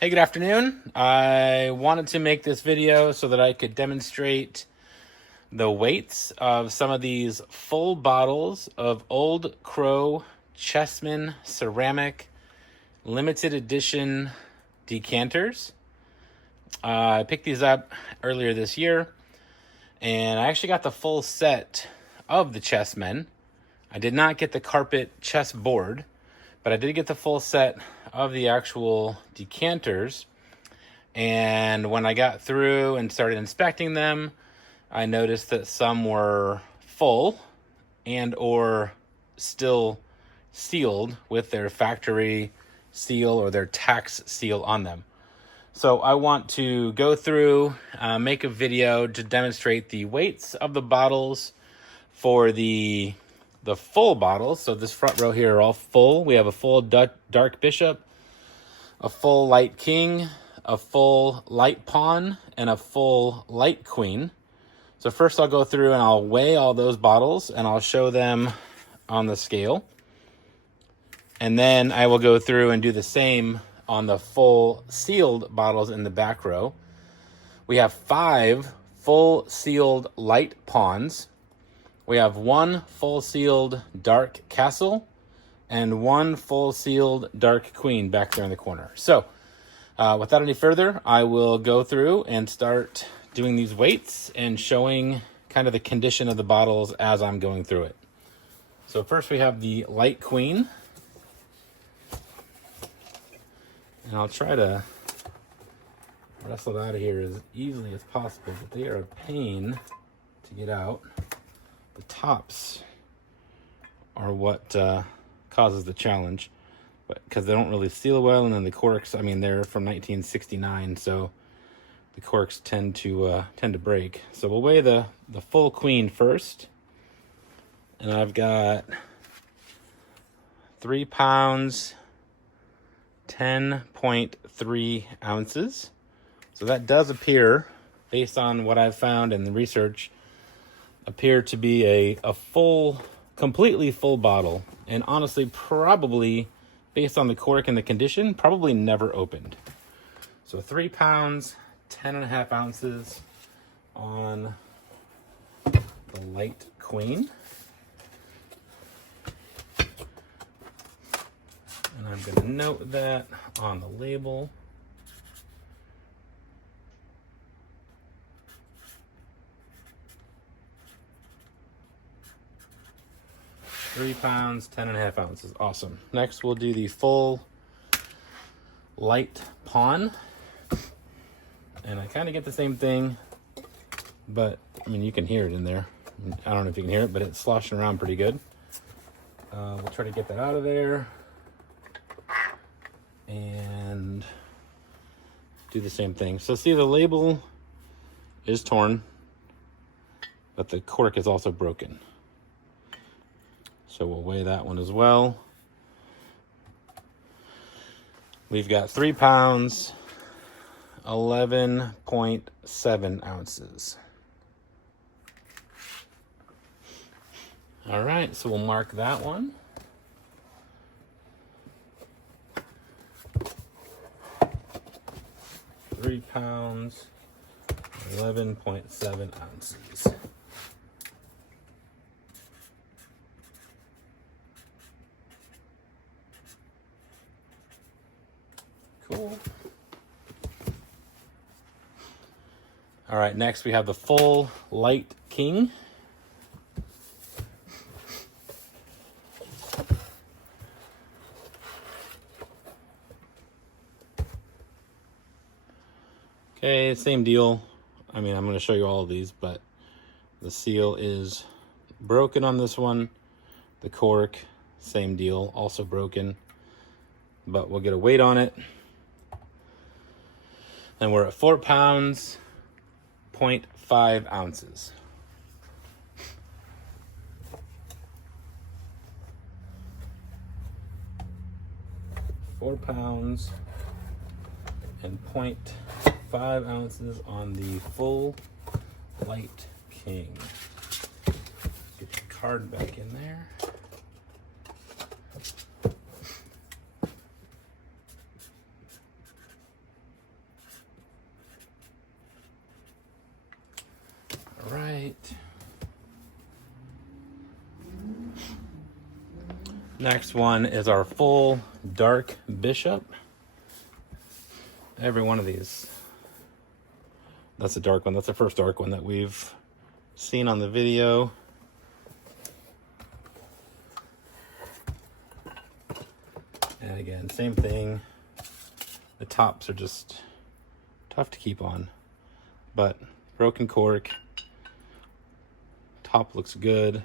Hey, good afternoon. I wanted to make this video so that I could demonstrate the weights of some of these full bottles of Old Crow Chessman ceramic limited edition decanters. I picked these up earlier this year, and I actually got the full set of the Chessmen. I did not get the carpet chess board, but I did get the full set of the actual decanters. And when I got through and started inspecting them, I noticed that some were full and or still sealed with their factory seal or their tax seal on them. So I want to go through, make a video to demonstrate the weights of the bottles for the full bottles. So this front row here are all full. We have a full dark bishop, a full light king, a full light pawn, and a full light queen. So first I'll go through and I'll weigh all those bottles and I'll show them on the scale. And then I will go through and do the same on the full sealed bottles in the back row. We have 5 full sealed light pawns. We have 1 full sealed dark castle and 1 full sealed dark queen back there in the corner. So without any further, I will go through and start doing these weights and showing kind of the condition of the bottles as I'm going through it. So first we have the light queen. And I'll try to wrestle it out of here as easily as possible, but they are a pain to get out. The tops are what causes the challenge, but because they don't really seal well, and then the corks, I mean, they're from 1969, so the corks tend to break. So we'll weigh the full queen first, and I've got 3 pounds 10.3 ounces. So that does appear, based on what I've found in the research, appear to be a full, completely full bottle, and honestly probably, based on the cork and the condition, probably never opened. So 3 pounds 10.5 ounces on the light queen. And I'm going to note that on the label. 3 pounds 10.5 ounces. Awesome. Next we'll do the full light pawn. And I kind of get the same thing, but I mean, you can hear it in there. I don't know if you can hear it, but it's sloshing around pretty good. We'll try to get that out of there and do the same thing. So see, the label is torn, but the cork is also broken. So we'll weigh that one as well. We've got 3 pounds 11.7 ounces. All right, so we'll mark that one. £3 pounds 11.7 ounces. Cool. All right, next we have the full light king. Okay, same deal. I mean, I'm going to show you all of these, but the seal is broken on this one. The cork, same deal, also broken, but we'll get a weight on it. And we're at 4 pounds 0.5 ounces. £4 and 0.5 ounces on the full light king. Get your card back in there. Next one is our full dark bishop. Every one of these. That's a dark one. That's the first dark one that we've seen on the video. And again, same thing. The tops are just tough to keep on. But broken cork. Top looks good.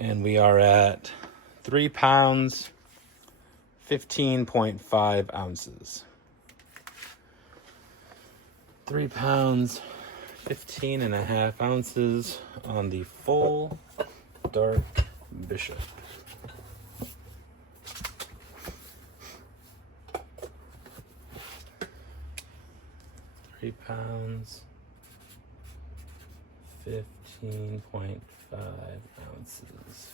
And we are at 3 pounds, 15.5 ounces. 3 pounds, 15.5 ounces on the full dark bishop. £3, 15.5 ounces.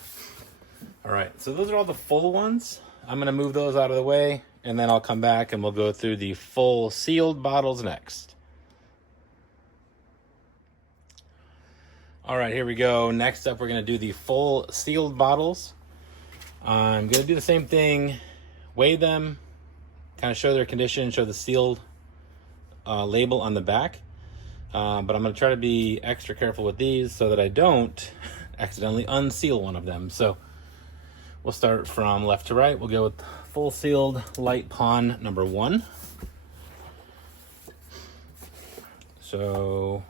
All right, so those are all the full ones. I'm gonna move those out of the way, and then I'll come back and we'll go through the full sealed bottles next. All right, here we go. Next up, we're gonna do the full sealed bottles. I'm gonna do the same thing, weigh them, kind of show their condition, show the sealed label on the back. But I'm going to try to be extra careful with these so that I don't accidentally unseal one of them. So we'll start from left to right. We'll go with full sealed light pawn number 1. So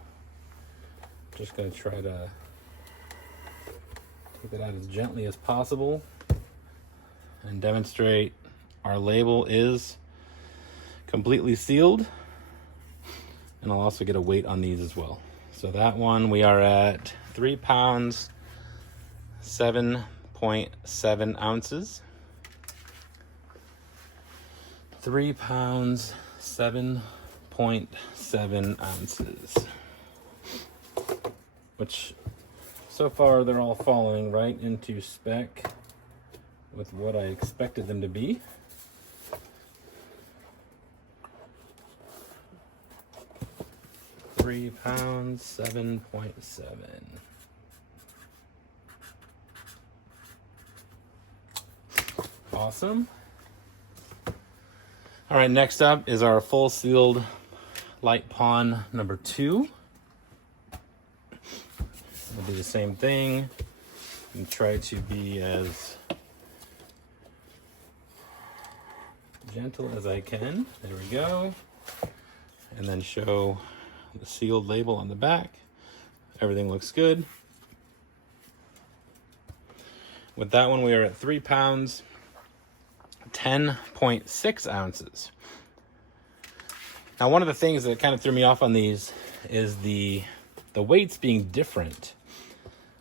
just going to try to take that out as gently as possible and demonstrate our label is completely sealed. And I'll also get a weight on these as well. So that one, we are at 3 pounds, 7.7 ounces. 3 pounds, 7.7 ounces. Which, so far, they're all falling right into spec with what I expected them to be. 3 pounds, 7.7. Awesome. All right, next up is our full sealed light pawn number 2. We'll do the same thing and try to be as gentle as I can. There we go. And then show the sealed label on the back. Everything looks good. With that one, we are at 3 pounds, 10.6 ounces. Now, one of the things that kind of threw me off on these is the weights being different.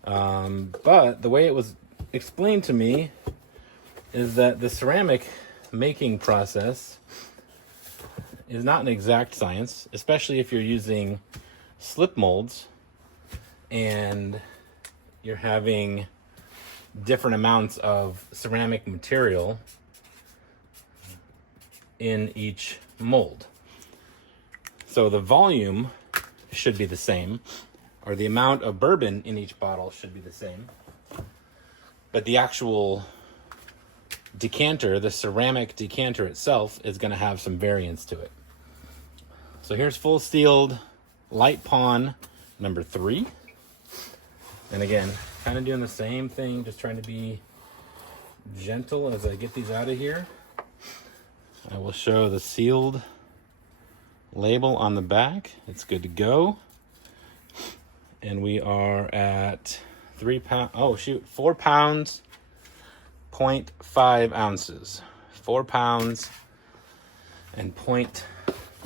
But the way it was explained to me is that the ceramic making process is not an exact science, especially if you're using slip molds and you're having different amounts of ceramic material in each mold. So the volume should be the same, or the amount of bourbon in each bottle should be the same. But the actual decanter, the ceramic decanter itself, is going to have some variance to it. So here's full sealed light pawn number 3. And again, kind of doing the same thing, just trying to be gentle as I get these out of here. I will show the sealed label on the back. It's good to go. And we are at 4 pounds, 0.5 ounces. 4 pounds and 0.5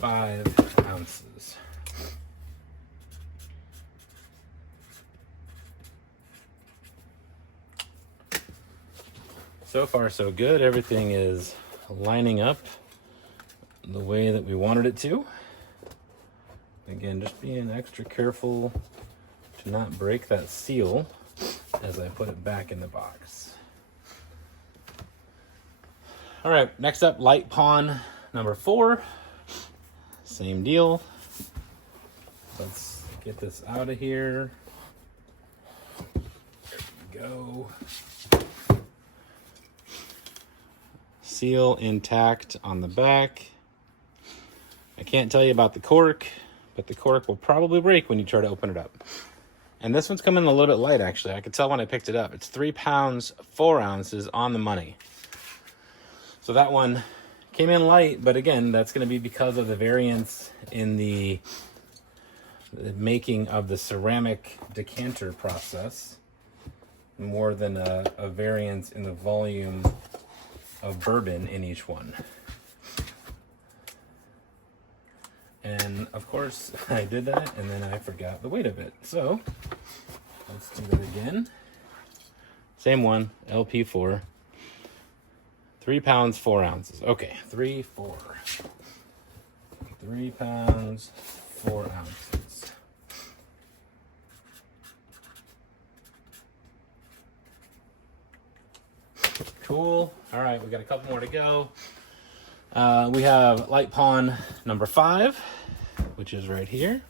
ounces. So far, so good. Everything is lining up the way that we wanted it to. Again, just being extra careful to not break that seal as I put it back in the box. All right, next up, light pawn number 4. Same deal. Let's get this out of here. There we go. seal intact on the back. I can't tell you about the cork, but the cork will probably break when you try to open it up. And this one's coming in a little bit light, actually. I could tell when I picked it up. It's 3 pounds, 4 ounces on the money. So that one came in light, but again, that's going to be because of the variance in the making of the ceramic decanter process, more than a variance in the volume of bourbon in each one. And of course, I did that, and then I forgot the weight of it. So let's do that again. Same one, LP4. 3 pounds, 4 ounces. Okay, 3 pounds, 4 ounces. Cool. All right, we got a couple more to go. We have light pawn number 5, which is right here.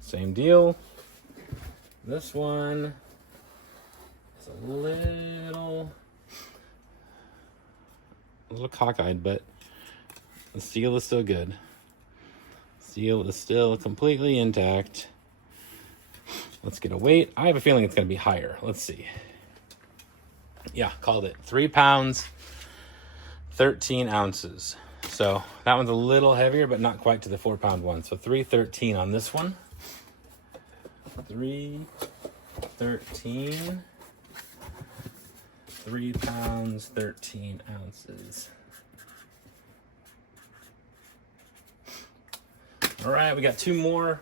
Same deal. This one is a little cockeyed, but the seal is still good. Seal is still completely intact. Let's get a weight. I have a feeling it's going to be higher. Let's see. Yeah, called it. 3 pounds, 13 ounces. So that one's a little heavier, but not quite to the 4 pound one. So 313 on this one. 313. 3 pounds, 13 ounces. All right, we got 2 more.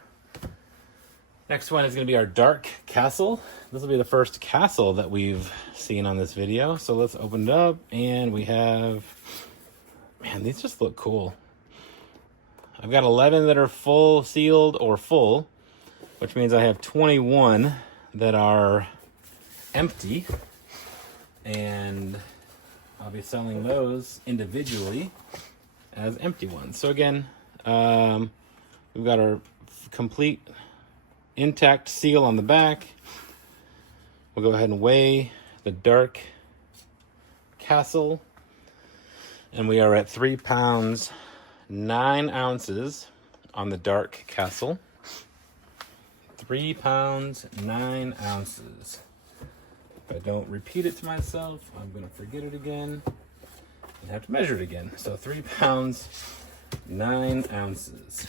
Next one is going to be our dark castle. This will be the first castle that we've seen on this video. So let's open it up, and we have, man, these just look cool. I've got 11 that are full sealed or full, which means I have 21 that are empty, and I'll be selling those individually as empty ones. So again, we've got our complete intact seal on the back. We'll go ahead and weigh the dark castle, and we are at 3 pounds, 9 ounces on the dark castle. 3 pounds, 9 ounces. If I don't repeat it to myself, I'm going to forget it again and have to measure it again. So 3 pounds, 9 ounces.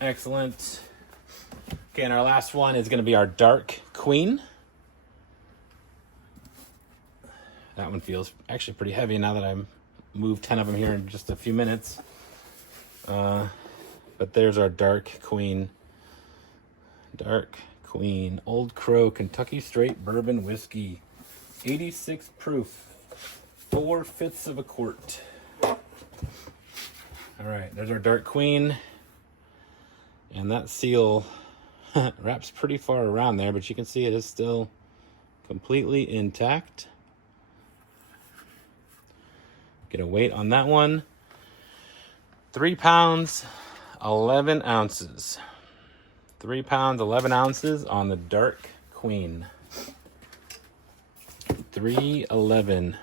Excellent. Okay, and our last one is going to be our dark queen. That one feels actually pretty heavy now that I've moved 10 of them here in just a few minutes. But there's our dark queen. Dark queen. Old Crow Kentucky Straight Bourbon Whiskey. 86 proof. 4/5 of a quart. All right, there's our dark queen. And that seal wraps pretty far around there, but you can see it is still completely intact. Get a weight on that one. 3 pounds, 11 ounces. 3 pounds, 11 ounces on the dark queen. 311.